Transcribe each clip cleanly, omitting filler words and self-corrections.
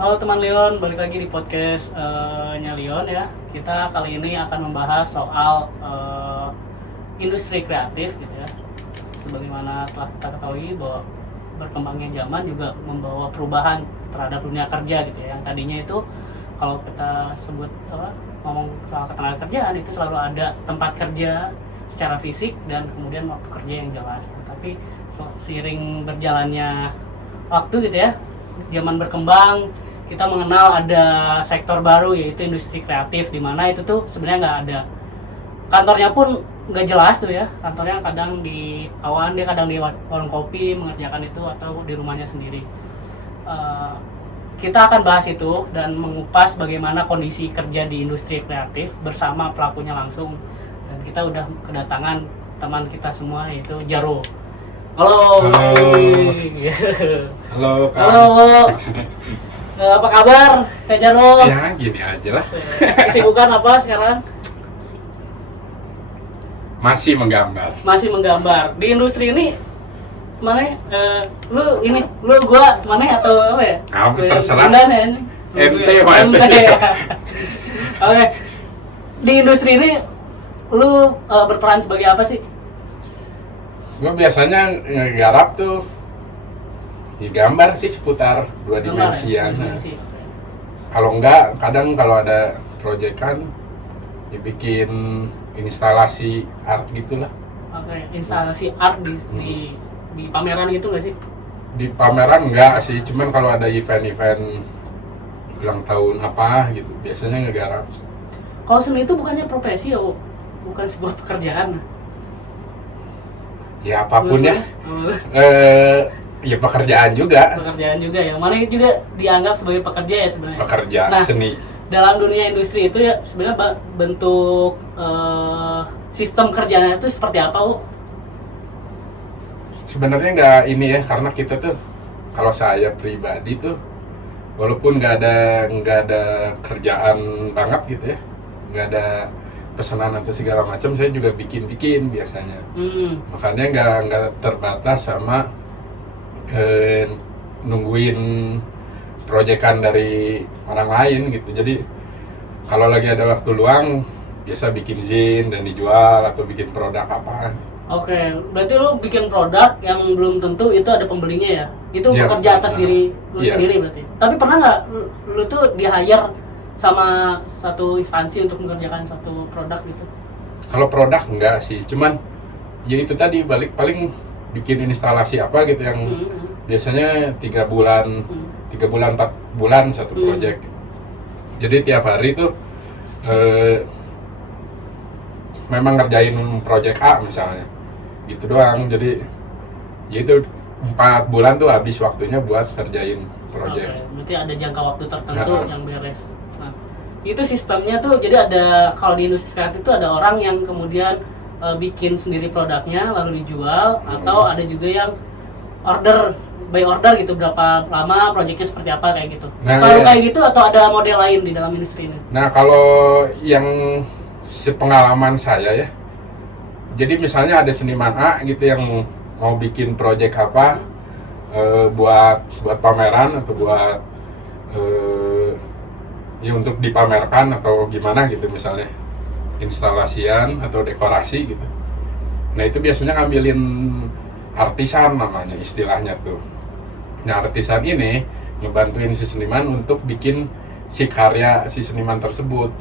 Halo teman Leon, balik lagi di podcast-nya Leon ya. Kita kali ini akan membahas soal industri kreatif gitu ya. Sebagaimana telah kita ketahui bahwa berkembangnya zaman juga membawa perubahan terhadap dunia kerja gitu ya. Yang tadinya itu kalau kita sebut ngomong soal ketenaga kerjaan itu selalu ada tempat kerja secara fisik dan kemudian waktu kerja yang jelas. Tapi seiring berjalannya waktu gitu ya, zaman berkembang, kita mengenal ada sektor baru yaitu industri kreatif, di mana itu tuh sebenarnya nggak ada kantornya pun nggak jelas tuh ya. Kantornya kadang di awan, dia kadang di warung kopi mengerjakan itu atau di rumahnya sendiri. Kita akan bahas itu dan mengupas bagaimana kondisi kerja di industri kreatif bersama pelakunya langsung. Dan kita udah kedatangan teman kita semua yaitu Jaro. Halo. Halo, Kak. Halo. Apa kabar, Kak Jaro? Ya, gini aja lah. Kesibukan apa sekarang? Masih menggambar. Masih menggambar. Di industri ini mana? Lu gua mana atau apa ya? Apa, terserah. Sundan ya ini. Ente, Pak. Ente. Oke. Di industri ini lu berperan sebagai apa sih? Gue biasanya ngegarap tuh gambar sih seputar dua dimensian. Kalau enggak, kadang kalau ada proyekan dibikin instalasi art gitulah. Oke, instalasi art di pameran gitu nggak sih? Di pameran enggak sih, cuman kalau ada event-event ulang tahun apa gitu, biasanya ngegarap. Kalau seni itu bukannya profesi ya, bukan sebuah pekerjaan. Ya apapun ya. Ya pekerjaan juga. Pekerjaan juga ya. Mana itu juga dianggap sebagai pekerja ya sebenarnya. Pekerja seni. Dalam dunia industri itu ya sebenarnya bentuk sistem kerjanya itu seperti apa, Bu? Sebenarnya nggak ini ya, karena kita tuh kalau saya pribadi tuh walaupun nggak ada kerjaan banget gitu ya, nggak ada pesanan atau segala macam, saya juga bikin biasanya. Makanya nggak terbatas sama nungguin proyekan dari orang lain gitu. Jadi kalau lagi ada waktu luang biasa bikin zin dan dijual atau bikin produk apa. Oke, berarti lu bikin produk yang belum tentu itu ada pembelinya ya? Itu bekerja atas diri lu sendiri berarti. Tapi pernah nggak lu tuh di-hire sama satu instansi untuk mengerjakan satu produk gitu? Kalau produk enggak sih, cuman ya itu tadi paling bikin instalasi apa gitu yang biasanya 3 bulan 4 bulan satu project. Jadi tiap hari tuh memang ngerjain project A misalnya gitu doang. Jadi ya itu 4 bulan tuh habis waktunya buat ngerjain project. Oke, berarti ada jangka waktu tertentu yang beres. Nah, itu sistemnya tuh jadi ada, kalau di industri kreatif itu ada orang yang kemudian bikin sendiri produknya lalu dijual, atau ada juga yang by order gitu, berapa lama proyeknya seperti apa kayak gitu. Selalu kayak gitu atau ada model lain di dalam industri ini? Nah, kalau yang sepengalaman saya ya, jadi misalnya ada seniman A gitu yang mau bikin proyek apa, buat pameran atau buat ya untuk dipamerkan atau gimana gitu, misalnya instalasian atau dekorasi gitu. Nah itu biasanya ngambilin artisan namanya istilahnya tuh. Nah artisan ini ngebantuin si seniman untuk bikin si karya si seniman tersebut.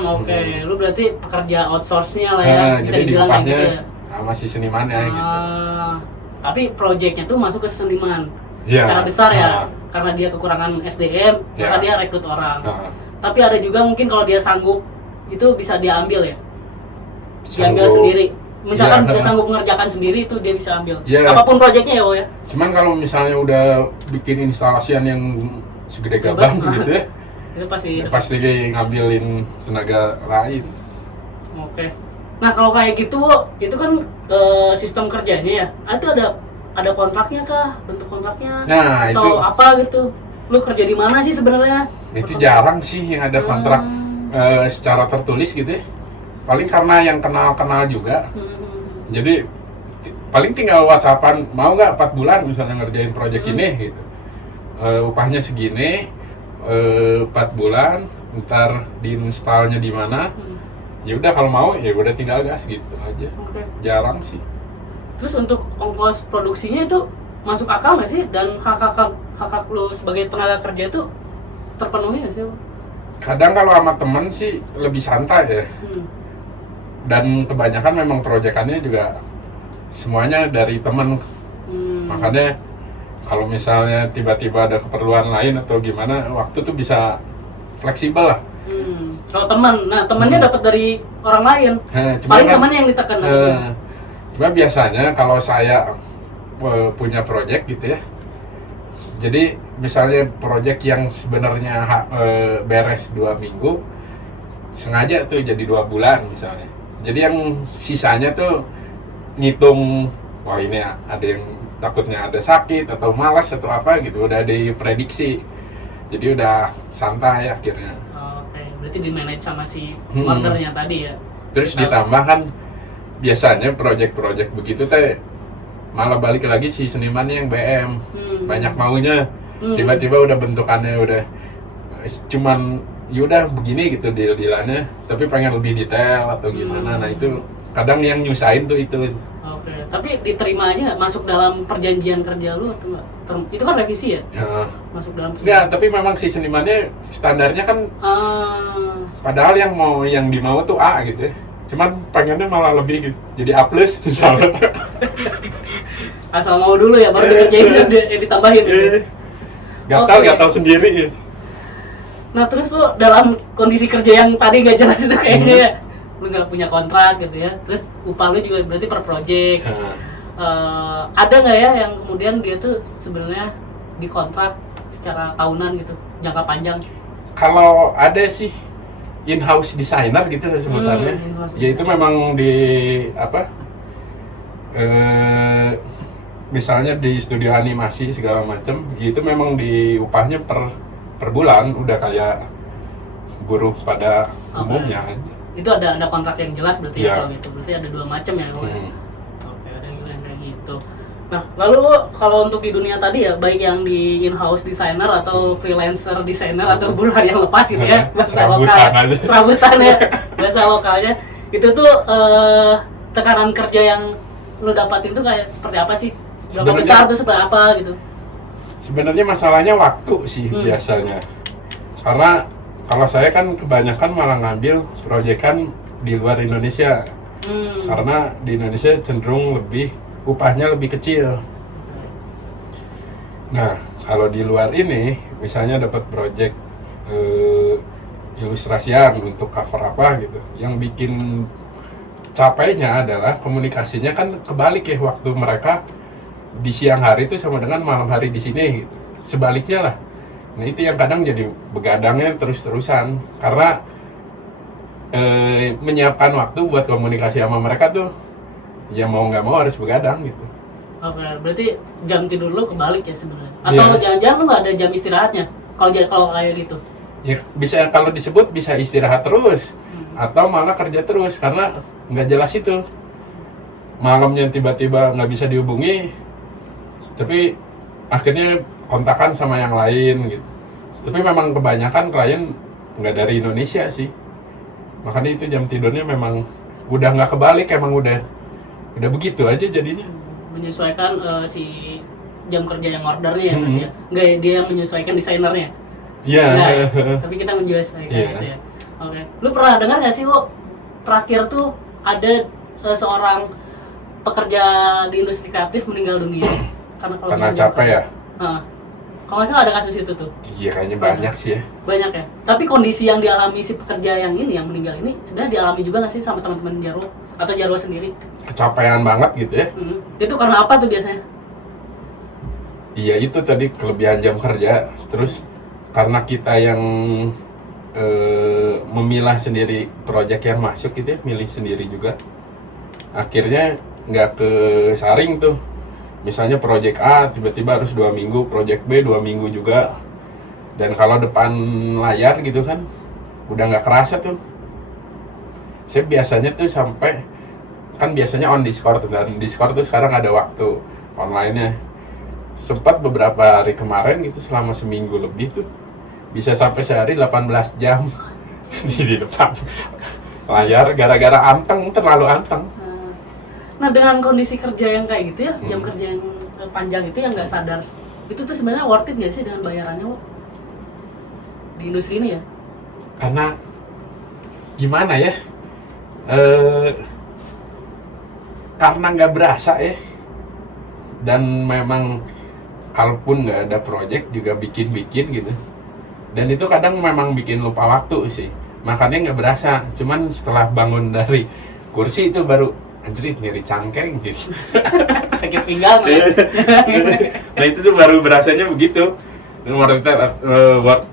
Oke. Lu berarti pekerja outsource-nya lah ya, bisa jadi dibilang kayak gitu ya? sama si senimannya gitu. Tapi proyeknya tuh masuk ke seniman secara besar ya, karena dia kekurangan SDM, maka dia rekrut orang. Tapi ada juga mungkin kalau dia sanggup, itu bisa dia ambil ya, diambil sendiri. Misalkan dia sanggup mengerjakan sendiri, itu dia bisa ambil. Apapun proyeknya ya, ya. Cuman kalau misalnya udah bikin instalasian yang segede gabang gitu ya, itu pasti ngambilin tenaga lain. Oke. Nah kalau kayak gitu, itu kan sistem kerjanya ya. Itu ada kontraknya kah? Bentuk kontraknya? Nah, atau itu apa gitu? Lu kerja di mana sih sebenarnya? Itu jarang sih yang ada kontrak secara tertulis gitu ya. Paling karena yang kenal juga. Jadi paling tinggal WhatsAppan, mau nggak 4 bulan misalnya ngerjain project ini gitu. upahnya segini, 4 bulan, ntar diinstalnya di mana. Ya udah kalau mau ya udah tinggal gas gitu aja. Oke. Jarang sih. Terus untuk ongkos produksinya itu masuk akal nggak sih? Dan hak lu sebagai tenaga kerja itu terpenuhi nggak sih? Kadang kalau sama temen sih lebih santai ya. Dan kebanyakan memang proyekannya juga semuanya dari temen. Makanya kalau misalnya tiba-tiba ada keperluan lain atau gimana, waktu tuh bisa fleksibel lah. Kalau teman, nah temannya dapat dari orang lain. Paling kan, temannya yang ditekan. Cuma biasanya kalau saya punya proyek gitu ya, jadi misalnya proyek yang sebenarnya beres 2 minggu, sengaja tuh jadi 2 bulan misalnya. Jadi yang sisanya tuh ngitung, wah ini ada yang takutnya ada sakit atau malas atau apa gitu, udah diprediksi. Jadi udah santai akhirnya. Oke, berarti di manage sama si ordernya tadi ya. Terus ditambah kan biasanya proyek-proyek begitu teh malah balik lagi si senimannya yang BM. Banyak maunya. Tiba-tiba udah bentukannya udah cuman yaudah begini gitu deal-dealannya, tapi pengen lebih detail atau gimana. Nah itu kadang yang nyusahin tuh itu. Oke, tapi diterima aja masuk dalam perjanjian kerja lu atau enggak? Itu kan revisi ya? Masuk dalam perjanjian. Enggak, tapi memang si senimannya standarnya kan padahal yang dimau tuh A gitu ya. Cuman pengennya malah lebih gitu. Jadi A+ misalnya. Asal mau dulu ya, baru dikerjain ditambahin gitu. Gatal sendiri ya. Nah terus lu dalam kondisi kerja yang tadi gak jelas itu kayaknya ya, lu gak punya kontrak gitu ya, terus upah lu juga berarti per project. Ada nggak ya yang kemudian dia tuh sebenarnya dikontrak secara tahunan gitu, jangka panjang? Kalau ada sih in-house designer gitu sebutannya. Ya itu memang di apa? Misalnya di studio animasi segala macam, itu memang di upahnya per bulan, udah kayak buruh pada umumnya aja. Itu ada kontrak yang jelas berarti ya kalau gitu. Berarti ada 2 macam ya. Oke, ada yang kayak gitu. Nah, lalu kalau untuk di dunia tadi ya, baik yang di in-house designer atau freelancer designer atau buruh harian lepas gitu ya, bahasa lokal, serabutan ya, bahasa lokalnya, itu tuh tekanan kerja yang lu dapatin tuh kayak seperti apa sih? Berapa besar tuh seperti apa gitu? Sebenarnya masalahnya waktu sih biasanya. Karena kalau saya kan kebanyakan malah ngambil proyekan di luar Indonesia. Karena di Indonesia cenderung upahnya lebih kecil. Nah, kalau di luar ini misalnya dapat proyek ilustrasian untuk cover apa gitu, yang bikin capeknya adalah komunikasinya kan kebalik ya, waktu mereka di siang hari itu sama dengan malam hari di sini gitu. Sebaliknya lah. Nah itu yang kadang jadi begadangnya terus-terusan karena menyiapkan waktu buat komunikasi sama mereka tuh ya mau nggak mau harus begadang gitu. Oke, berarti jam tidur lu kebalik ya sebenarnya? Atau jangan-jangan lu nggak ada jam istirahatnya? Kalau kayak gitu? Ya bisa, kalau disebut bisa istirahat terus atau malah kerja terus karena nggak jelas itu. Malamnya tiba-tiba nggak bisa dihubungi, tapi akhirnya kontakan sama yang lain gitu. Tapi memang kebanyakan klien nggak dari Indonesia sih, makanya itu jam tidurnya memang udah nggak kebalik, emang udah begitu aja jadinya. Menyesuaikan si jam kerja yang ordernya ya berarti ya? Nggak dia yang menyesuaikan desainernya? Iya. Tapi kita menyesuaikan gitu ya. Oke. Lu pernah dengar nggak sih Wo, terakhir tuh ada seorang pekerja di industri kreatif meninggal dunia karena capek ya? Kalau nggak salah ada kasus itu tuh. Iya kayaknya banyak sih ya. Banyak ya. Tapi kondisi yang dialami si pekerja yang meninggal ini sebenarnya dialami juga nggak sih sama teman-teman Jarwo atau Jarwo sendiri? Kecapean banget gitu ya. Itu karena apa tuh biasanya? Iya itu tadi kelebihan jam kerja, terus karena kita yang memilah sendiri proyek yang masuk gitu ya, milih sendiri juga. Akhirnya nggak kesaring tuh. Misalnya proyek A tiba-tiba harus 2 minggu, proyek B 2 minggu juga. Dan kalau depan layar gitu kan, udah nggak kerasa tuh. Saya biasanya tuh sampai, kan biasanya on Discord, dan Discord tuh sekarang ada waktu online-nya. sempat beberapa hari kemarin gitu selama seminggu lebih tuh bisa sampai sehari 18 jam di depan layar gara-gara terlalu anteng. Nah dengan kondisi kerja yang kayak gitu ya, jam kerja yang panjang itu yang nggak sadar, itu tuh sebenarnya worth it nggak sih dengan bayarannya Wak? Di industri ini ya? Karena gimana ya, karena nggak berasa ya, dan memang kalaupun nggak ada project juga bikin gitu, dan itu kadang memang bikin lupa waktu sih, makanya nggak berasa. Cuman setelah bangun dari kursi itu baru anjrit nyeri cangkeng gitu. Sakit pinggang ya? Nah itu tuh baru berasanya begitu. Dan worth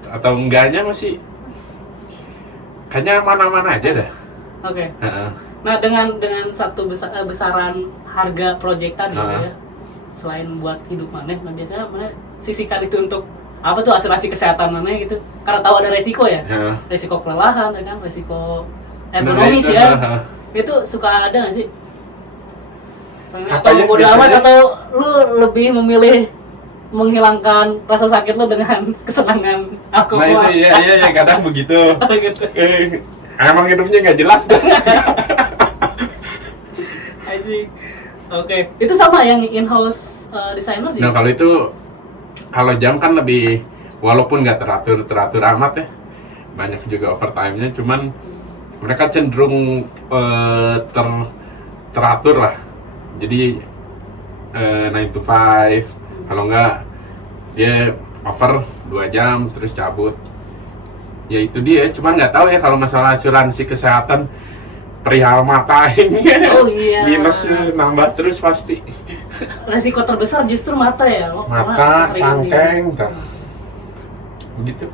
atau enggaknya masih kayaknya mana-mana aja dah. Oke. Nah dengan satu besaran harga project tadi ya, selain buat hidup maneh, nah biasanya maneh sisihkan itu untuk apa tuh, asuransi kesehatan maneh gitu, karena tahu ada resiko ya, resiko kelelahan kan, resiko ergonomis ya. Itu suka ada nggak sih? Atau ya, bodo amat, atau lu lebih memilih menghilangkan rasa sakit lu dengan kesenangan alkohol? Nah itu ya kadang begitu. Gitu. Emang hidupnya nggak jelas deh. Oke, itu sama yang in-house designer Nah kalau itu, kalau jam kan lebih, walaupun nggak teratur amat ya, banyak juga overtime-nya, cuman mereka cenderung teratur lah. Jadi 9 to 5, kalau enggak dia over 2 jam terus cabut. Ya itu dia, cuman nggak tahu ya kalau masalah asuransi kesehatan perihal mata ini. Oh iya. Minus nambah terus pasti. Resiko terbesar justru mata ya. Mata, cangkeng, begitu.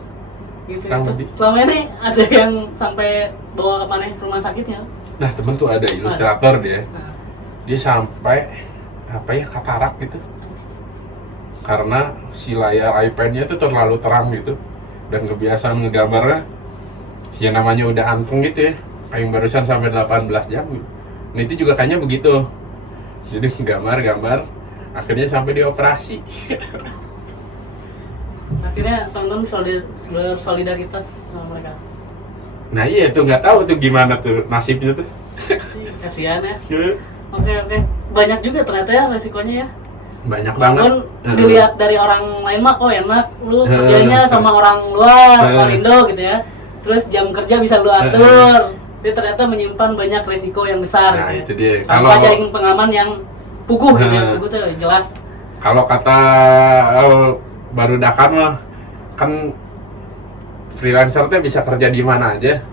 Gitu. Selama ini ada yang sampai bawa ke rumah sakitnya? Nah temen tuh ada ilustrator dia. Dia sampai katarak gitu. Karena si layar iPad-nya tuh terlalu terang gitu, dan kebiasaan ngegambarnya yang namanya udah anteng gitu ya, yang barusan sampai 18 jam gitu. Nah itu juga kayaknya begitu. Jadi gambar akhirnya sampai dioperasi. Akhirnya teman-teman solidaritas sama mereka. Nah iya tuh, nggak tahu tuh gimana tuh nasibnya tuh. Kasihan ya. Oke. Banyak juga ternyata ya resikonya ya. Banyak banget. Walaupun dilihat dari orang lain mah, oh enak, lu kerjanya sama orang luar, Indo gitu ya. Terus jam kerja bisa lu atur. Dia ternyata menyimpan banyak resiko yang besar. Nah gitu. itu dia. Tanpa jaring pengaman yang puguh gitu ya. Puguh tuh jelas. Kalau kata baru dakan mah, kan freelancer tuh bisa kerja di mana aja.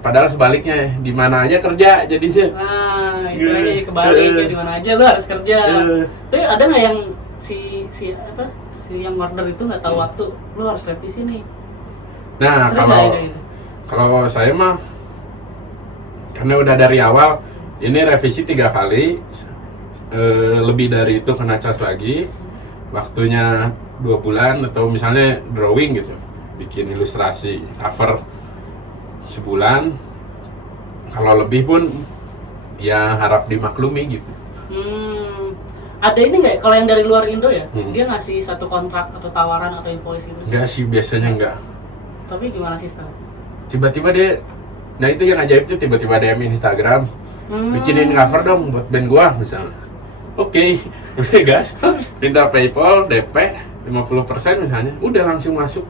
Padahal sebaliknya, di mana aja kerja jadinya. Nah, istilahnya kebalik ya, di mana aja lu harus kerja. Tapi ada nggak yang si yang order itu nggak tahu waktu, lu harus revisi nih. Nah, kalau saya mah karena udah dari awal ini revisi 3 kali, lebih dari itu kena cas lagi, waktunya 2 bulan, atau misalnya drawing gitu, bikin ilustrasi cover sebulan, kalau lebih pun ya harap dimaklumi gitu. Ada ini nggak, kalau yang dari luar Indo ya, dia ngasih satu kontrak atau tawaran atau invoice gitu? Enggak sih, biasanya enggak. Tapi gimana sistem? Tiba-tiba dia, nah itu yang ajaib tuh, tiba-tiba DM Instagram, bikinin cover dong buat band gua misalnya. Oke, gas, minta PayPal, DP 50% misalnya, udah langsung masuk.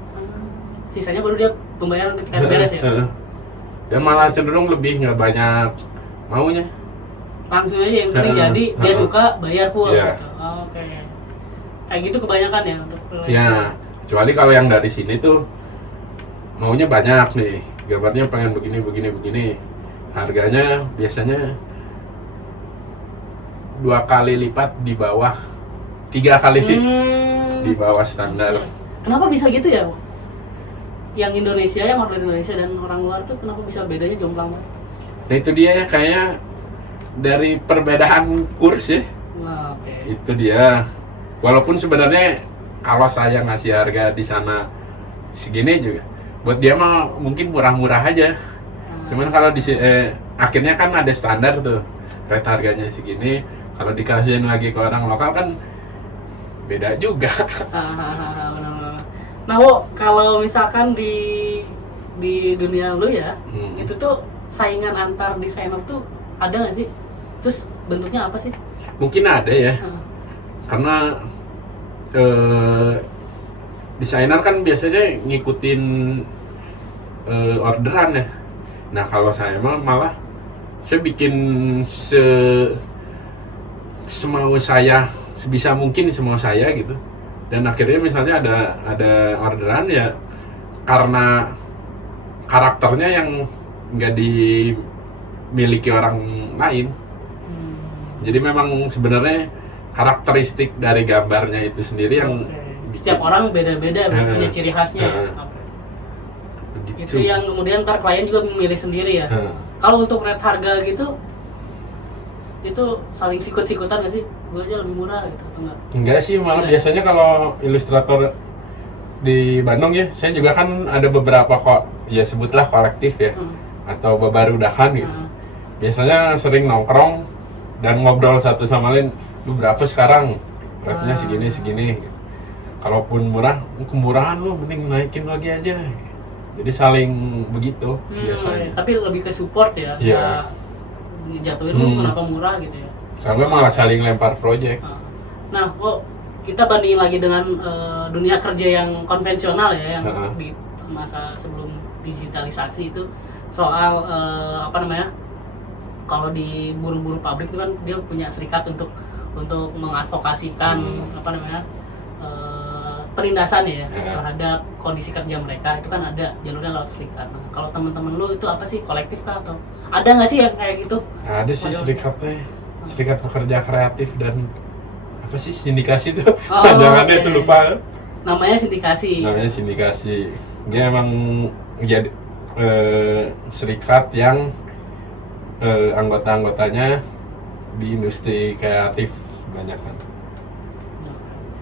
Sisanya baru dia pembayaran ketika beres ya? Dan malah cenderung lebih, nggak banyak maunya. Langsung aja, yang penting jadi, dia suka, bayar full gitu. Oke. Kayak gitu kebanyakan ya untuk ya, kecuali kalau yang dari sini tuh maunya banyak nih, gambarnya pengen begini, harganya biasanya 2 kali lipat di bawah, 3 kali di bawah standar. Kenapa bisa gitu ya? Yang Indonesia, yang orang Indonesia dan orang luar tuh kenapa bisa bedanya jomplang banget? Nah itu dia ya, kayaknya dari perbedaan kurs ya. Nah, okay. Itu dia. Walaupun sebenarnya kalau saya ngasih harga di sana segini juga, buat dia mah mungkin murah-murah aja. Cuman kalau di akhirnya kan ada standar tuh, rate harganya segini. Kalau dikasihin lagi ke orang lokal kan beda juga. Benar-benar. Nah, Wo, kalau misalkan di dunia lu ya, itu tuh saingan antar desainer tuh ada nggak sih? Terus bentuknya apa sih? Mungkin ada ya, karena desainer kan biasanya ngikutin orderan ya. Nah kalau saya malah saya bikin semau saya, sebisa mungkin semau saya gitu. Dan akhirnya misalnya ada orderan ya, karena karakternya yang nggak dimiliki orang lain. Jadi memang sebenarnya karakteristik dari gambarnya itu sendiri yang setiap orang beda-beda, punya ciri khasnya. Itu yang kemudian ntar klien juga memilih sendiri ya. Kalau untuk rate harga gitu, itu saling sikut-sikutan nggak sih? Gue aja lebih murah gitu atau enggak? Enggak sih, malah biasanya kalau ilustrator di Bandung ya, saya juga kan ada beberapa ya sebutlah kolektif ya, atau babarudahan gitu. Biasanya sering nongkrong dan ngobrol satu sama lain, lu berapa sekarang? Rate-nya segini. Kalaupun murah, kemurahan lu mending naikin lagi aja. Jadi saling begitu biasanya. Tapi lebih ke support ya. Iya. Jatuhin lu kenapa murah gitu ya. Karena malah saling lempar proyek. Nah, kita bandingin lagi dengan dunia kerja yang konvensional ya, yang di masa sebelum digitalisasi itu soal kalau di buruh-buruh pabrik itu kan dia punya serikat untuk mengadvokasikan penindasan ya terhadap kondisi kerja mereka, itu kan ada jalurnya lewat serikat. Nah, kalau teman-teman lu itu apa sih, kolektif kah atau ada nggak sih yang kayak gitu? Ada sih serikatnya, serikat pekerja kreatif dan apa sih sindikasi tuh? Jangannya itu lupa. Namanya sindikasi. Dia emang jadi serikat yang anggota-anggotanya di industri kreatif banyak kan,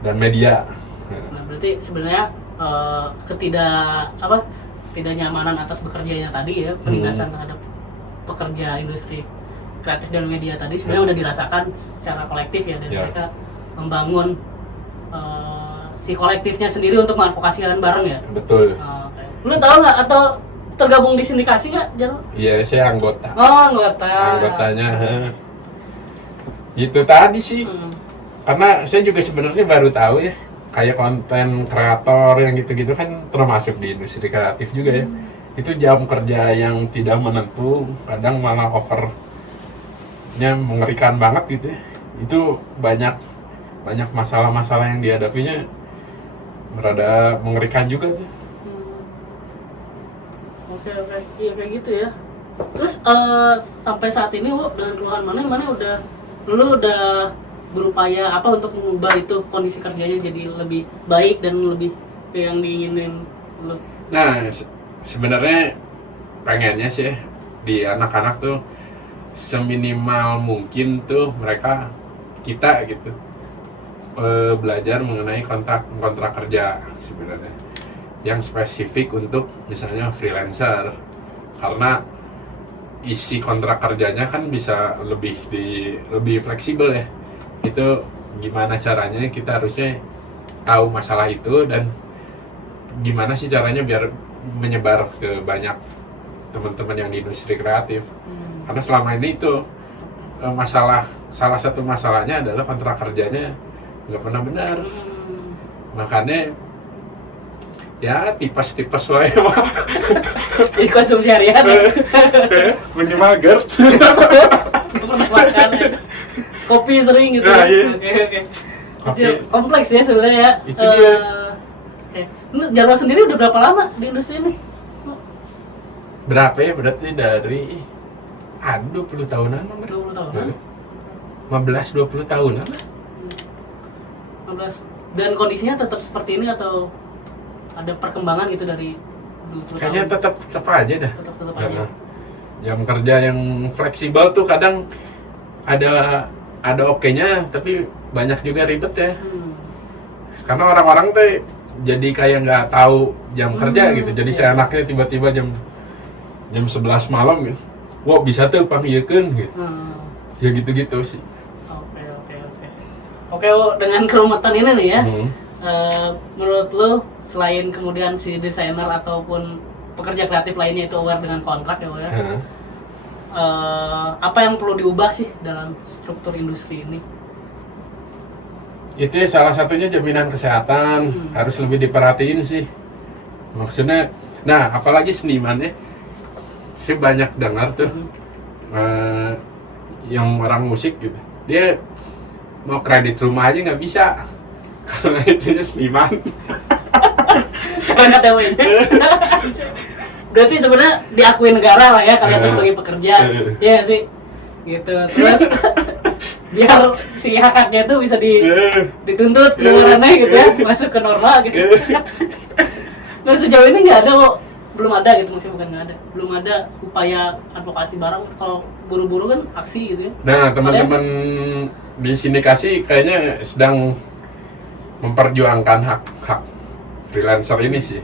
dan media. Nah, berarti sebenarnya ketidaknyamanan atas bekerjanya tadi ya, penindasan terhadap pekerja industri kreatif dan media tadi sebenarnya udah dirasakan secara kolektif ya, dan mereka membangun si kolektifnya sendiri untuk mengadvokasikan bareng ya. Betul. Lu tahu nggak atau tergabung di sindikasi nggak, Jarwo? Iya, saya anggota. Anggotanya. Itu tadi sih. Karena saya juga sebenarnya baru tahu ya, kayak konten kreator yang gitu-gitu kan termasuk di industri kreatif juga ya. Itu jam kerja yang tidak menentu, kadang malah overnya mengerikan banget gitu ya. Itu banyak masalah-masalah yang dihadapinya merada mengerikan juga tuh. Oke, iya kayak gitu ya. Terus sampai saat ini dengan keluhan mana lu udah berupaya apa untuk mengubah itu kondisi kerjanya jadi lebih baik dan lebih ke yang diinginin lu? Nah, sebenarnya pengennya sih di anak-anak tuh seminimal mungkin tuh kita gitu belajar mengenai kontrak kerja sebenarnya yang spesifik untuk misalnya freelancer, karena isi kontrak kerjanya kan bisa lebih fleksibel ya. Itu gimana caranya kita harusnya tahu masalah itu dan gimana sih caranya biar menyebar ke banyak teman-teman yang di industri kreatif. Karena selama ini itu salah satu masalahnya adalah kontrak kerjanya nggak pernah benar. Makanya ya tipes wae mah. Jadi konsumsi harian. Minimal GERD. Pernah makan. Kopi sering gitu. Nah, iya. Oke. Kompleks ya sebenarnya. Itu dia. Oke. Jarwo sendiri udah berapa lama di industri ini? Berapa ya? Berarti dari 20 tahunan. 20 tahunan. 15-20 tahunan lah. 15. Dan kondisinya tetap seperti ini atau ada perkembangan gitu dari 20 Kayaknya tahun? tetap aja dah. Tetap aja. Jam kerja yang fleksibel tuh kadang ada oke-nya, tapi banyak juga ribet ya. Karena orang-orang tuh jadi kayak nggak tahu jam kerja gitu. Jadi seenaknya tiba-tiba jam 11 malam gitu. Wah, bisa tuh panggilkeun gitu. Ya gitu-gitu sih. Oke, dengan kerumitan ini nih ya, Hmm. menurut lu selain kemudian si desainer ataupun pekerja kreatif lainnya itu aware dengan kontrak ya, ya, Heeh. apa yang perlu diubah sih dalam struktur industri ini? Itu ya salah satunya jaminan kesehatan harus lebih diperhatiin sih. Maksudnya, nah apalagi seniman ya, saya banyak dengar tuh yang orang musik gitu, dia mau kredit rumah aja nggak bisa karena itunya seniman. Karena KTP-nya. Berarti sebenarnya diakui negara lah ya kalian tuh sebagai pekerja, ya nggak sih? Gitu. Terus biar si hak-haknya itu bisa dituntut keluarannya gitu ya, masuk ke normal gitu. Nah sejauh ini nggak ada kok, belum ada gitu, maksudnya bukan nggak ada, belum ada upaya advokasi barang. Kalau buru-buru kan aksi gitu ya. Nah teman-teman di sindikasi kayaknya sedang memperjuangkan hak freelancer ini sih.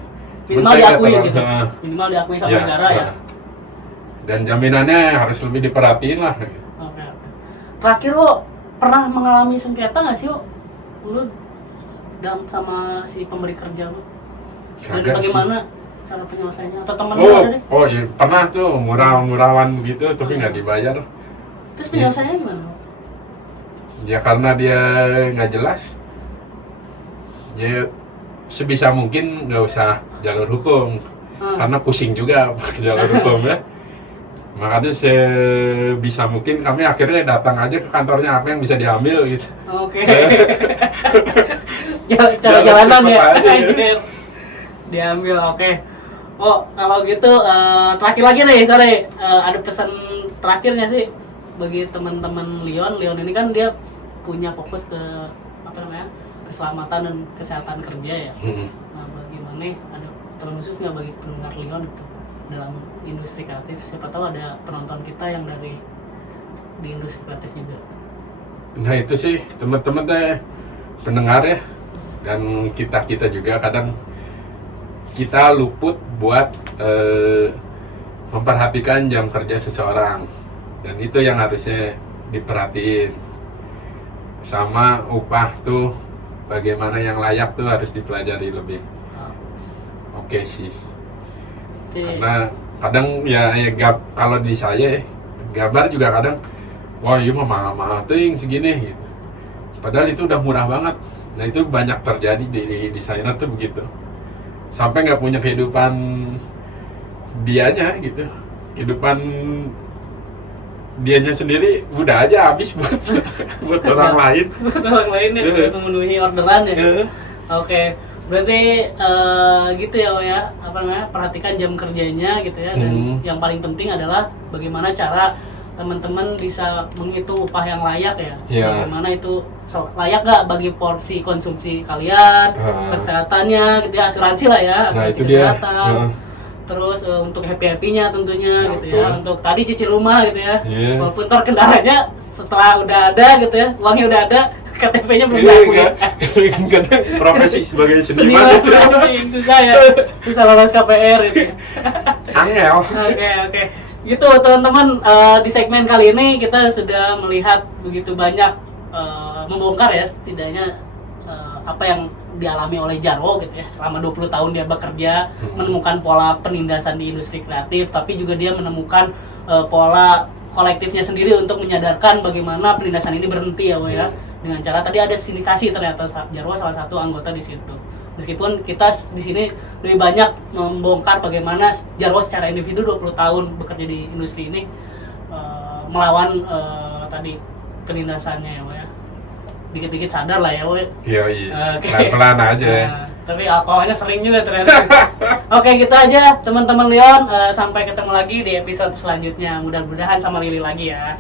Cuman Minimal saya nggak diakui terlalu- gitu, minimal diakui sama negara ya. Dan jaminannya harus lebih diperhatiin lah. Oke. Terakhir lo pernah mengalami sengketa nggak sih lo? Lu sama si pemberi kerja lo? Dan Kagak sih. bagaimana cara penyelesaiannya? Atau temen lo Oh, ada deh? oh iya pernah tuh murah-murahan begitu tapi nggak dibayar. Terus penyelesaiannya gimana? Ya karena dia nggak jelas. Ya sebisa mungkin nggak usah jalur hukum karena pusing juga pakai jalur hukum ya. Makanya sebisa mungkin kami akhirnya datang aja ke kantornya apa yang bisa diambil gitu. Oke. Cara jalanan cepet ya. aja, ya. Anjir. Diambil, oke. Oh, kalau gitu terakhir lagi nih, sorry. Ada pesan terakhir nggak sih bagi teman-teman Leon? Leon ini kan dia punya fokus ke apa namanya? Keselamatan dan kesehatan kerja ya. Nah, bagaimana ada teman khusus nggak bagi pendengar Leon itu dalam industri kreatif? Siapa tahu ada penonton kita yang dari di industri kreatif juga. Nah itu sih teman-teman teh pendengar ya, dan kita juga kadang kita luput buat memperhatikan jam kerja seseorang, dan itu yang harusnya diperhatiin. Sama upah tuh bagaimana yang layak tuh harus dipelajari lebih. Oke sih. Karena kadang kalau di saya ya, gambar juga kadang wah iya mah mahal-mahal tuh yang segini gitu. Padahal itu udah murah banget. Nah itu banyak terjadi di desainer tuh begitu. Sampai nggak punya kehidupan dianya gitu. Kehidupan dianya sendiri udah aja habis buat orang lain. Buat orang lain ya, untuk memenuhi orderan ya. Oke. Berarti gitu ya, Wo, ya. Apa namanya? Perhatikan jam kerjanya gitu ya, dan yang paling penting adalah bagaimana cara teman-teman bisa menghitung upah yang layak ya. Bagaimana itu layak gak bagi porsi konsumsi kalian, kesehatannya gitu ya, asuransi lah ya, asuransi kesehatan. Terus untuk happy-happynya tentunya gitu ya, untuk tadi cicil rumah gitu ya. Walaupun terkendalanya setelah udah ada gitu ya, uangnya udah ada, KTP-nya belum diakui. Profesi sebagai seniman itu susah ya, bisa lolos KPR itu. angel. Oke. Gitu teman-teman, di segmen kali ini kita sudah melihat begitu banyak membongkar ya setidaknya apa yang dialami oleh Jarwo gitu ya selama 20 tahun dia bekerja, menemukan pola penindasan di industri kreatif, tapi juga dia menemukan pola kolektifnya sendiri untuk menyadarkan bagaimana penindasan ini berhenti ya, Wo, ya. Dengan cara tadi ada sindikasi, ternyata Jarwo salah satu anggota di situ. Meskipun kita di sini lebih banyak membongkar bagaimana Jarwo secara individu 20 tahun bekerja di industri ini melawan tadi penindasannya ya, Wo, ya. Dikit-dikit sadar lah ya, Wo. Iya. Pelan-pelan aja. Tapi alkoholnya sering juga ternyata. Oke, gitu aja teman-teman Leon. Sampai ketemu lagi di episode selanjutnya. Mudah-mudahan sama Lili lagi ya.